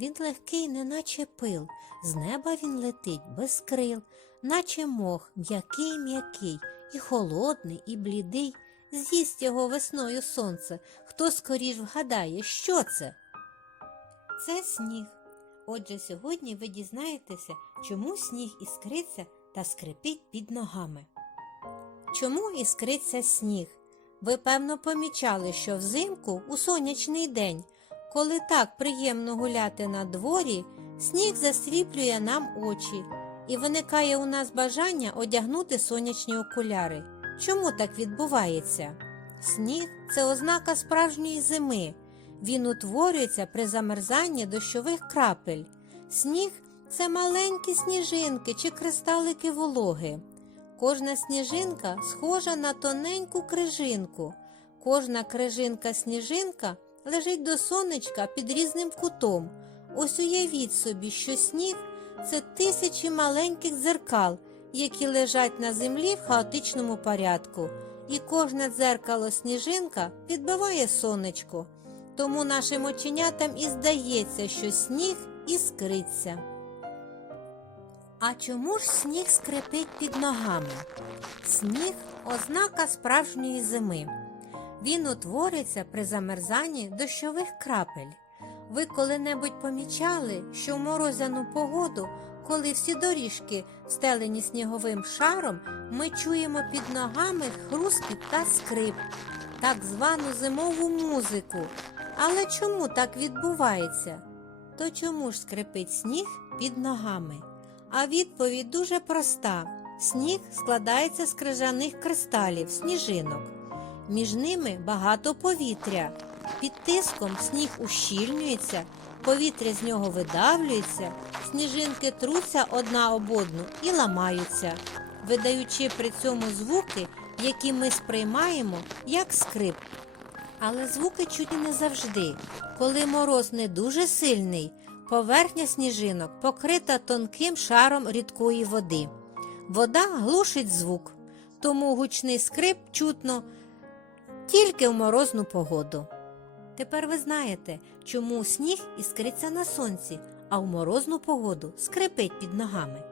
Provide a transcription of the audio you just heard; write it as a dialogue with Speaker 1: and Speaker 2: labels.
Speaker 1: Він легкий, неначе пил, з неба він летить без крил, наче мох, м'який, м'який, і холодний, і блідий. З'їсть його весною сонце. Хто скоріш вгадає, що це? Це сніг. Отже, сьогодні ви дізнаєтеся, чому сніг іскриться та скрипить під ногами. Чому іскриться сніг? Ви, певно, помічали, що взимку у сонячний день, коли так приємно гуляти на дворі, сніг засліплює нам очі, і виникає у нас бажання одягнути сонячні окуляри. Чому так відбувається? Сніг це ознака справжньої зими. Він утворюється при замерзанні дощових крапель. Сніг це маленькі сніжинки чи кристалики вологи. Кожна сніжинка схожа на тоненьку крижинку. Кожна крижинка-сніжинка лежить до сонечка під різним кутом. Ось уявіть собі, що сніг це тисячі маленьких дзеркал, які лежать на землі в хаотичному порядку. І кожне дзеркало сніжинка підбиває сонечко. Тому нашим оченятам і здається, що сніг іскриться. А чому ж сніг скрипить під ногами? Сніг ознака справжньої зими. Він утворюється при замерзанні дощових крапель. Ви коли-небудь помічали, що в морозяну погоду, коли всі доріжки встелені сніговим шаром, ми чуємо під ногами хрускіт та скрип, так звану зимову музику. Але чому так відбувається? То чому ж скрипить сніг під ногами? А відповідь дуже проста: сніг складається з крижаних кристалів, сніжинок. Між ними багато повітря. Під тиском сніг ущільнюється, повітря з нього видавлюється, сніжинки труться одна об одну і ламаються, видаючи при цьому звуки, які ми сприймаємо як скрип. Але звуки чутні не завжди. Коли мороз не дуже сильний, поверхня сніжинок покрита тонким шаром рідкої води. Вода глушить звук, тому гучний скрип чутно тільки в морозну погоду. Тепер ви знаєте, чому сніг іскриться на сонці, а в морозну погоду скрипить під ногами.